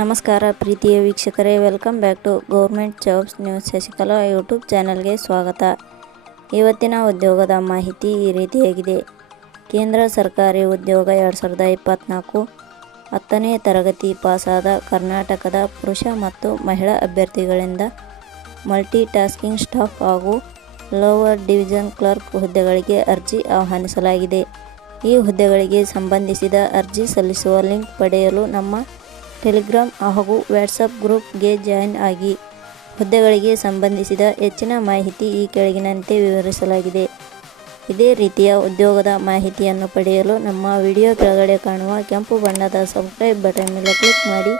ನಮಸ್ಕಾರ ಪ್ರೀತಿಯ ವೀಕ್ಷಕರೇ welcome back to government jobs news Shashikala YouTube ಚಾನಲ್ಗೆ ಸ್ವಾಗತ. ಇವತ್ತಿನ ಉದ್ಯೋಗದ ಮಾಹಿತಿ ಈ ರೀತಿಯಾಗಿದೆ. ಕೇಂದ್ರ ಸರ್ಕಾರಿ ಉದ್ಯೋಗ ಎರಡು ಸಾವಿರದ ಇಪ್ಪತ್ತ್ನಾಲ್ಕು ಹತ್ತನೇ ತರಗತಿ ಪಾಸಾದ ಕರ್ನಾಟಕದ ಪುರುಷ ಮತ್ತು ಮಹಿಳಾ ಅಭ್ಯರ್ಥಿಗಳಿಂದ ಮಲ್ಟಿ ಟಾಸ್ಕಿಂಗ್ ಸ್ಟಾಫ್ ಹಾಗೂ ಲೋವರ್ ಡಿವಿಷನ್ ಕ್ಲರ್ಕ್ ಹುದ್ದೆಗಳಿಗೆ ಅರ್ಜಿ ಆಹ್ವಾನಿಸಲಾಗಿದೆ. ಈ ಹುದ್ದೆಗಳಿಗೆ ಸಂಬಂಧಿಸಿದ ಅರ್ಜಿ ಸಲ್ಲಿಸುವ ಲಿಂಕ್ ಪಡೆಯಲು ನಮ್ಮ ಟೆಲಿಗ್ರಾಮ್ ಹಾಗೂ ವಾಟ್ಸಪ್ ಗ್ರೂಪ್ಗೆ ಜಾಯಿನ್ ಆಗಿ. ಹುದ್ದೆಗಳಿಗೆ ಸಂಬಂಧಿಸಿದ ಹೆಚ್ಚಿನ ಮಾಹಿತಿ ಈ ಕೆಳಗಿನಂತೆ ವಿವರಿಸಲಾಗಿದೆ. ಇದೇ ರೀತಿಯ ಉದ್ಯೋಗದ ಮಾಹಿತಿಯನ್ನು ಪಡೆಯಲು ನಮ್ಮ ವಿಡಿಯೋ ಕೆಳಗಡೆ ಕಾಣುವ ಕೆಂಪು ಬಣ್ಣದ ಸಬ್ಸ್ಕ್ರೈಬ್ ಬಟನ್ ಮೇಲೆ ಕ್ಲಿಕ್ ಮಾಡಿ.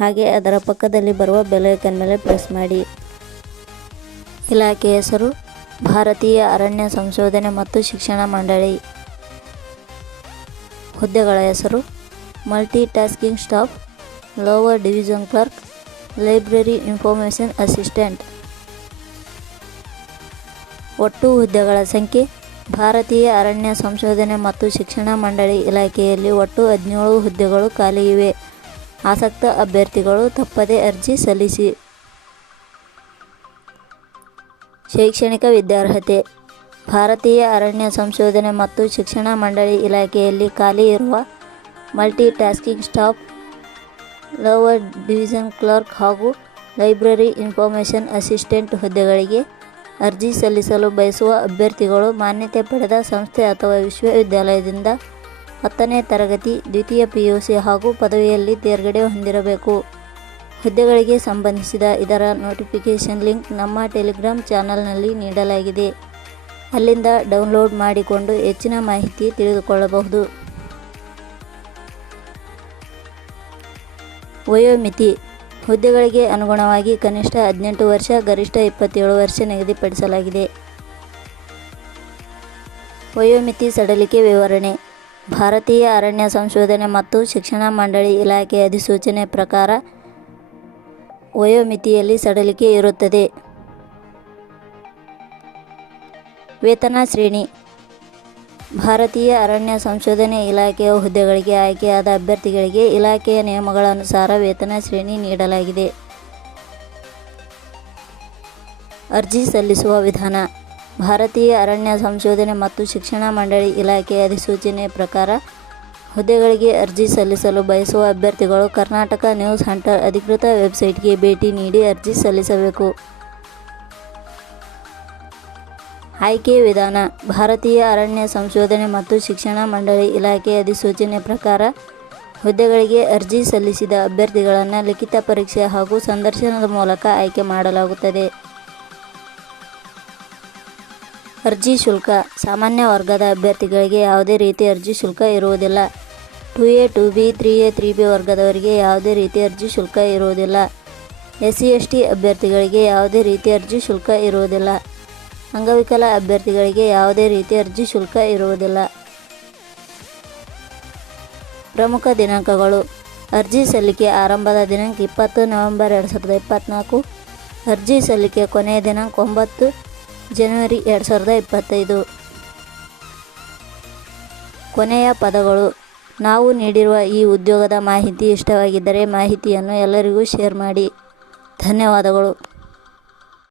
ಹಾಗೆ ಅದರ ಪಕ್ಕದಲ್ಲಿ ಬರುವ ಬೆಲೈಕನ್ ಮೇಲೆ ಪ್ರೆಸ್ ಮಾಡಿ. ಇಲಾಖೆ ಹೆಸರು, ಭಾರತೀಯ ಅರಣ್ಯ ಸಂಶೋಧನೆ ಮತ್ತು ಶಿಕ್ಷಣ ಮಂಡಳಿ. ಹುದ್ದೆಗಳ ಹೆಸರು multi tasking staff lower division clerk library information assistant ಒಟ್ಟು ಹುದ್ದೆಗಳ ಸಂಖ್ಯೆ, ಭಾರತೀಯ ಅರಣ್ಯ ಸಂಶೋಧನೆ ಮತ್ತು ಶಿಕ್ಷಣ ಮಂಡಳಿ ಇಲಾಖೆಯಲ್ಲಿ ಒಟ್ಟು ಹದಿನೇಳು ಹುದ್ದೆಗಳು ಖಾಲಿ ಇವೆ. ಆಸಕ್ತ ಅಭ್ಯರ್ಥಿಗಳು ತಪ್ಪದೇ ಅರ್ಜಿ ಸಲ್ಲಿಸಿ. ಶೈಕ್ಷಣಿಕ ವಿದ್ಯಾರ್ಹತೆ ಭಾರತೀಯ ಅರಣ್ಯ ಸಂಶೋಧನೆ ಮತ್ತು ಶಿಕ್ಷಣ ಮಂಡಳಿ ಇಲಾಖೆಯಲ್ಲಿ ಖಾಲಿ ಇರುವ multi tasking staff, lower division clerk ಹಾಗೂ ಲೈಬ್ರರಿ ಇನ್ಫಾರ್ಮೇಷನ್ ಅಸಿಸ್ಟೆಂಟ್ ಹುದ್ದೆಗಳಿಗೆ ಅರ್ಜಿ ಸಲ್ಲಿಸಲು ಬಯಸುವ ಅಭ್ಯರ್ಥಿಗಳು ಮಾನ್ಯತೆ ಪಡೆದ ಸಂಸ್ಥೆ ಅಥವಾ ವಿಶ್ವವಿದ್ಯಾಲಯದಿಂದ ಹತ್ತನೇ ತರಗತಿ, ದ್ವಿತೀಯ ಪಿ ಯು ಸಿ ಹಾಗೂ ಪದವಿಯಲ್ಲಿ ತೇರ್ಗಡೆ ಹೊಂದಿರಬೇಕು. ಹುದ್ದೆಗಳಿಗೆ ಸಂಬಂಧಿಸಿದ ಇದರ ನೋಟಿಫಿಕೇಷನ್ ಲಿಂಕ್ ನಮ್ಮ ಟೆಲಿಗ್ರಾಮ್ ಚಾನಲ್ನಲ್ಲಿ ನೀಡಲಾಗಿದೆ. ಅಲ್ಲಿಂದ ಡೌನ್ಲೋಡ್ ಮಾಡಿಕೊಂಡು ಹೆಚ್ಚಿನ ಮಾಹಿತಿ ತಿಳಿದುಕೊಳ್ಳಬಹುದು. ವಯೋಮಿತಿ ಹುದ್ದೆಗಳಿಗೆ ಅನುಗುಣವಾಗಿ ಕನಿಷ್ಠ ಹದಿನೆಂಟು ವರ್ಷ, ಗರಿಷ್ಠ ಇಪ್ಪತ್ತೇಳು ವರ್ಷ ನಿಗದಿಪಡಿಸಲಾಗಿದೆ. ವಯೋಮಿತಿ ಸಡಲಿಕೆ ವಿವರಣೆ, ಭಾರತೀಯ ಅರಣ್ಯ ಸಂಶೋಧನೆ ಮತ್ತು ಶಿಕ್ಷಣ ಮಂಡಳಿ ಇಲಾಖೆ ಅಧಿಸೂಚನೆ ಪ್ರಕಾರ ವಯೋಮಿತಿಯಲ್ಲಿ ಸಡಲಿಕೆ ಇರುತ್ತದೆ. ವೇತನ ಶ್ರೇಣಿ. ಭಾರತೀಯ ಅರಣ್ಯ ಸಂಶೋಧನೆ ಇಲಾಖೆಯ ಹುದ್ದೆಗಳಿಗೆ ಆಯ್ಕೆಯಾದ ಅಭ್ಯರ್ಥಿಗಳಿಗೆ ಇಲಾಖೆಯ ನಿಯಮಗಳ ಅನುಸಾರ ವೇತನ ಶ್ರೇಣಿ ನೀಡಲಾಗಿದೆ. ಅರ್ಜಿ ಸಲ್ಲಿಸುವ ವಿಧಾನ. ಭಾರತೀಯ ಅರಣ್ಯ ಸಂಶೋಧನೆ ಮತ್ತು ಶಿಕ್ಷಣ ಮಂಡಳಿ ಇಲಾಖೆಯ ಅಧಿಸೂಚನೆ ಪ್ರಕಾರ ಹುದ್ದೆಗಳಿಗೆ ಅರ್ಜಿ ಸಲ್ಲಿಸಲು ಬಯಸುವ ಅಭ್ಯರ್ಥಿಗಳು ಕರ್ನಾಟಕ ನ್ಯೂಸ್ ಹಂಟರ್ ಅಧಿಕೃತ ವೆಬ್ಸೈಟ್ಗೆ ಭೇಟಿ ನೀಡಿ ಅರ್ಜಿ ಸಲ್ಲಿಸಬೇಕು. ಆಯ್ಕೆ ವಿಧಾನ, ಭಾರತೀಯ ಅರಣ್ಯ ಸಂಶೋಧನೆ ಮತ್ತು ಶಿಕ್ಷಣ ಮಂಡಳಿ ಇಲಾಖೆ ಅಧಿಸೂಚನೆ ಪ್ರಕಾರ ಹುದ್ದೆಗಳಿಗೆ ಅರ್ಜಿ ಸಲ್ಲಿಸಿದ ಅಭ್ಯರ್ಥಿಗಳನ್ನು ಲಿಖಿತ ಪರೀಕ್ಷೆ ಹಾಗೂ ಸಂದರ್ಶನದ ಮೂಲಕ ಆಯ್ಕೆ ಮಾಡಲಾಗುತ್ತದೆ. ಅರ್ಜಿ ಶುಲ್ಕ, ಸಾಮಾನ್ಯ ವರ್ಗದ ಅಭ್ಯರ್ಥಿಗಳಿಗೆ ಯಾವುದೇ ರೀತಿ ಅರ್ಜಿ ಶುಲ್ಕ ಇರುವುದಿಲ್ಲ. Two A, two B, three A, three B ವರ್ಗದವರಿಗೆ ಯಾವುದೇ ರೀತಿ ಅರ್ಜಿ ಶುಲ್ಕ ಇರುವುದಿಲ್ಲ. ಎಸ್ ಸಿ ಎಸ್ ಟಿ ಅಭ್ಯರ್ಥಿಗಳಿಗೆ ಯಾವುದೇ ರೀತಿ ಅರ್ಜಿ ಶುಲ್ಕ ಇರುವುದಿಲ್ಲ. ಅಂಗವಿಕಲ ಅಭ್ಯರ್ಥಿಗಳಿಗೆ ಯಾವುದೇ ರೀತಿ ಅರ್ಜಿ ಶುಲ್ಕ ಇರುವುದಿಲ್ಲ. ಪ್ರಮುಖ ದಿನಾಂಕಗಳು. ಅರ್ಜಿ ಸಲ್ಲಿಕೆ ಆರಂಭದ ದಿನಾಂಕ ಇಪ್ಪತ್ತು ನವೆಂಬರ್ ಎರಡು ಸಾವಿರದ ಇಪ್ಪತ್ತ್ನಾಲ್ಕು ಅರ್ಜಿ ಸಲ್ಲಿಕೆ ಕೊನೆಯ ದಿನಾಂಕ ಒಂಬತ್ತು ಜನವರಿ ಎರಡು ಸಾವಿರದ ಇಪ್ಪತ್ತೈದು. ಕೊನೆಯ ಪದಗಳು. ನಾವು ನೀಡಿರುವ ಈ ಉದ್ಯೋಗದ ಮಾಹಿತಿ ಇಷ್ಟವಾಗಿದ್ದರೆ ಮಾಹಿತಿಯನ್ನು ಎಲ್ಲರಿಗೂ ಶೇರ್ ಮಾಡಿ. ಧನ್ಯವಾದಗಳು.